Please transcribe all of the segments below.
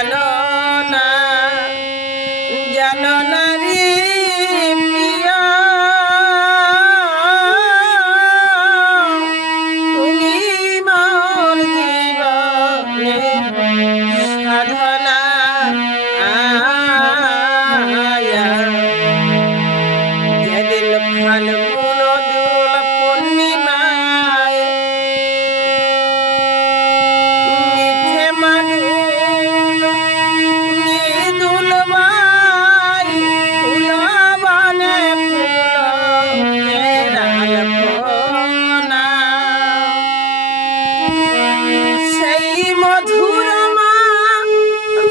জানো না জানো না রে প্রিয়া, তুমি মোর জীবনে সাধনা। যেদিন ফাল্গুন দোল পূর্ণিমায় মিঠে মাদুল মৃদুল বাই ফুলবনে ফুলের আলপনা, সেই মধুর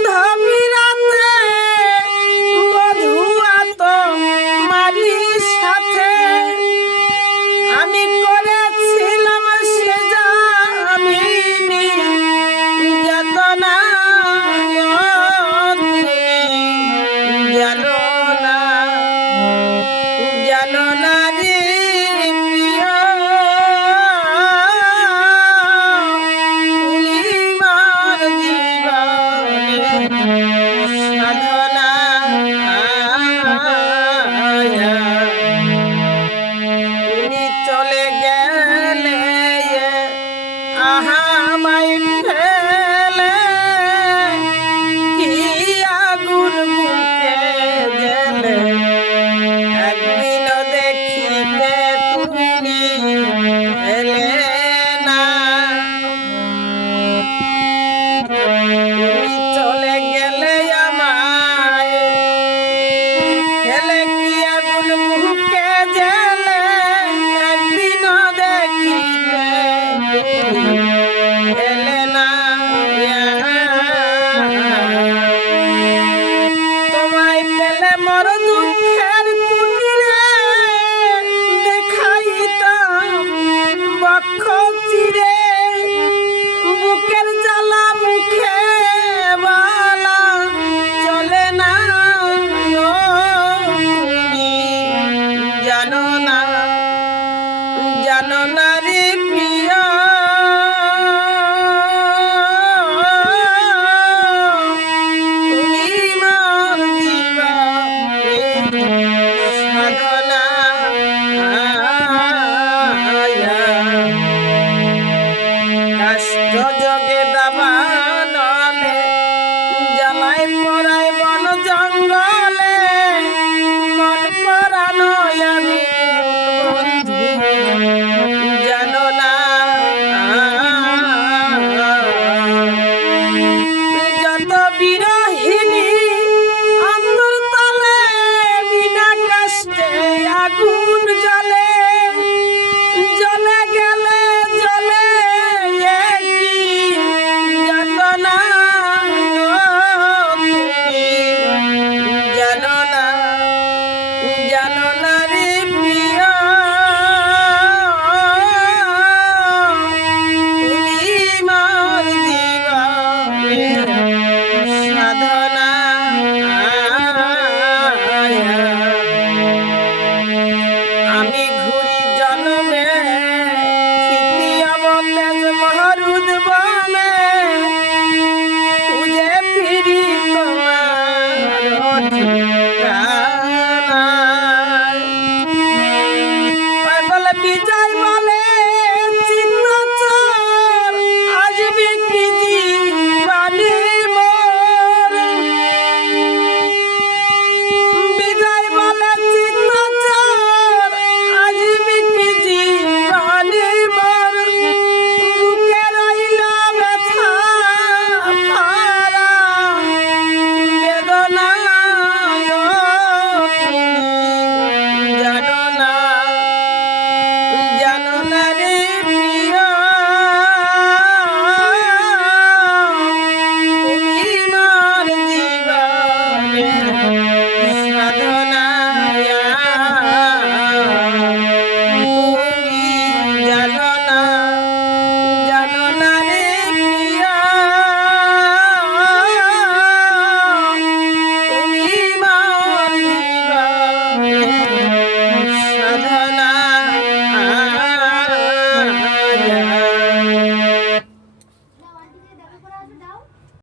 ধবিরাতে বধুয়াত মারির সাথে আমি করেছিলাম সে জামিনী যাতনা। জানো না জানো না রে প্রিয়া, তুমি মোর জীবনে সাধনা। তুমি চলে গেলে আমায় ফেলে, কি আগুন বুকে জ্বলে একদিনও দেখিতে তুমি এলে না। তুমি চলে গেলে আমায় ফেলে, কি আগুন বুকে জ্বলে একদিনও দেখিতে তুমি এলে না। তোমায় পেলে মোর দুঃখের কুটিরে দেখাইতাম বক্ষ চিরে, বুকের জ্বালা মুখে বলা চলে না। তুমি জানো না জানো না রে প্রিয়া, তুমি মোর জীবনে সাধনা। কাষ্ঠ যোগে দাবানলে জ্বালায় পর